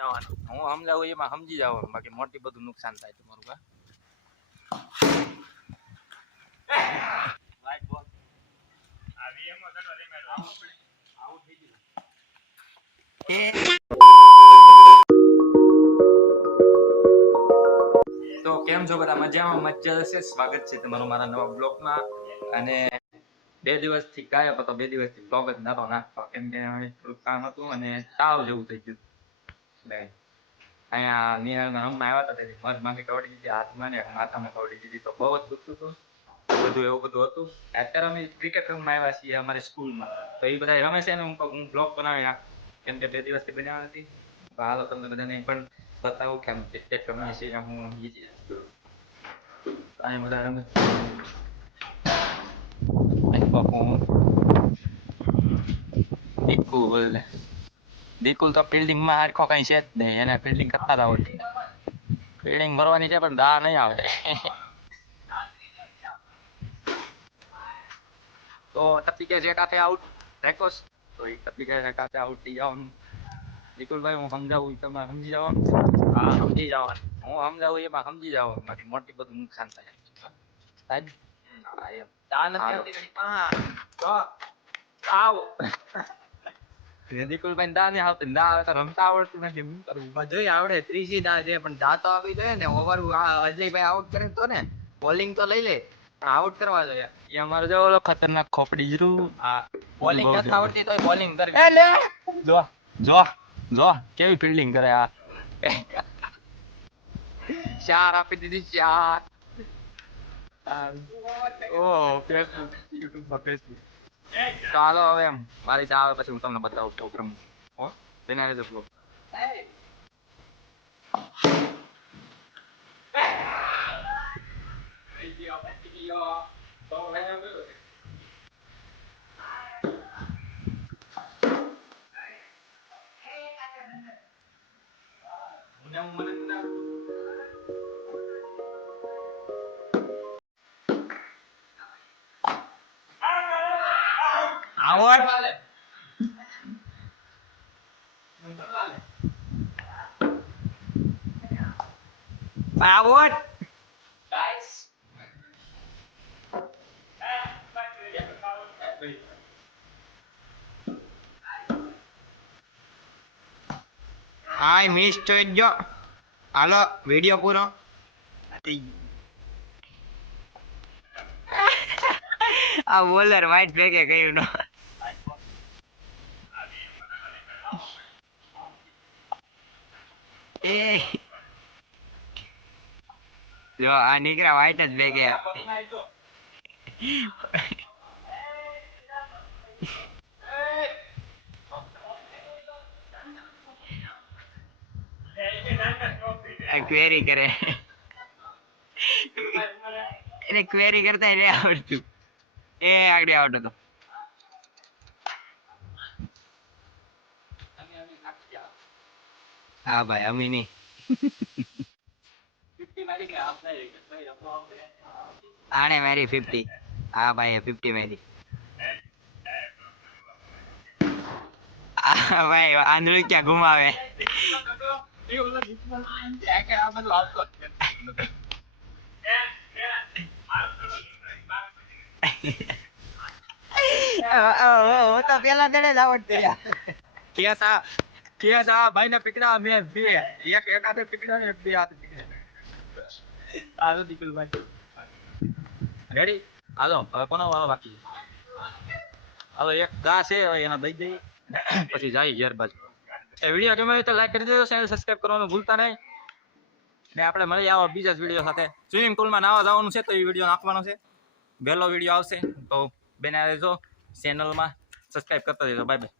જવાનું. હું સમજાવું એમાં સમજી જવાનું બાકી મોટી બધું નુકસાન થાય તમારું કા. તો કેમ છો બધા? મજામાં? મજા હશે? સ્વાગત છે તમારું મારા નવા બ્લોગમાં. અને બે દિવસથી ગાયબ હતો. બે દિવસથી બ્લોગ જ નતો નાખતો. કેમ કે થોડું કામ હતું અને તાવ જેવું થઈ ગયું. એટલે બધું રમે છે ને, હું હું બ્લોગ બનાવી નાખ. કેમ કે બે દિવસથી બનાવી નથી તો હાલો તમને બધાને પણ બતાવું કેમ ક્રિકેટ રમીએ છીએ હું અહીં બધા રમે. દીકુલ દીકુલ તો ફિલ્ડિંગમાં હારખો કઈ છે જ નહીં. એને ફિલ્ડિંગ કરતા જ આવડતી ફિલ્ડિંગ ભરવાની છે પણ દા નહીં આવડે તો ટપી જે કાતે આઉટ રેકોસ તો એ ટપી જે કાતે આઉટ થઈ જવાનું. નિકુલભાઈ હું સમજાવું તમે સમજી જાઓ હા સમજી જાઓ હું સમજાવું એમાં સમજી જાઓ બાકી મોટી બધું નુકસાન થાય. સાહેબ? હા એમ. ચા નથી આવતી ઘડી આવ. નિકુલભાઈ દા નહીં આવતી દા આવે તો રમતા આવડતું નથી. શું કરવું બધું. આવડે ત્રીજી દા છે પણ દા તો આવી જોઈએ ને. ઓવર અજયભાઈ આઉટ કરે તો ને બોલિંગ તો લઈ લે આઉટ કરવા જોઈએ. એ અમારો જો ઓલો ખતરનાક ખોપડી જરું. આ બોલિંગ નથી આવડતી તો બોલિંગ કરવી. એ લે! જો જો જો કેવી ફિલ્ડિંગ કરે આ. ચાર આપી દીધી ચાર. ઓ ફેસબુક યુટ્યુબ પર Facebook Cho đó em, ba đi sao, ba xuống xong là bắt đầu cầu cầm. Ủa, đến nay được rồi Hãy subscribe cho kênh Ghiền Mì Gõ Để không bỏ lỡ những video à, hấp dẫn blog આવડ આવડ હાય miss જોઈજો હાલો video પૂરો આ bowler white ભેગે કહ્યું નો એ. જો, આ નીકળ્યા white જ ભેગે query કરે. એને ક્વેરી કરતા એને આવડતું. એ આગળ આવડતો હતો હા ભાઈ અમીની આને મારી ફિફ્ટી હા ભાઈ ફિફ્ટી મારી આ ભાઈ આંધળી ક્યાં ઘુમાવે હું તો પેલા દડે જ આવડતી ક્યાં સા આ ભાઈ ને મેં બે. એક એક હાથે પીકડા ને બે હાથે રેડી હાલો હવે કોનો વાળો છે? એક ગા છે એના દઈ દઈ પછી જાય ઘેર બાજુ એ વીડિયો ગમે તો લાઈક કરી દેજો ચેનલ સબસ્ક્રાઇબ કરવાનું ભૂલતા નહીં. ને આપણે મળી આવો બીજા જ વીડિયો સાથે. સ્વિમિંગ પુલમાં નાવા જવાનું છે, તો એ વીડિયો નાખવાનો છે. વહેલો વીડિયો આવશે. તો બેના રહેજો. ચેનલમાં સબસ્ક્રાઇબ કરતા દેજો બાય બાય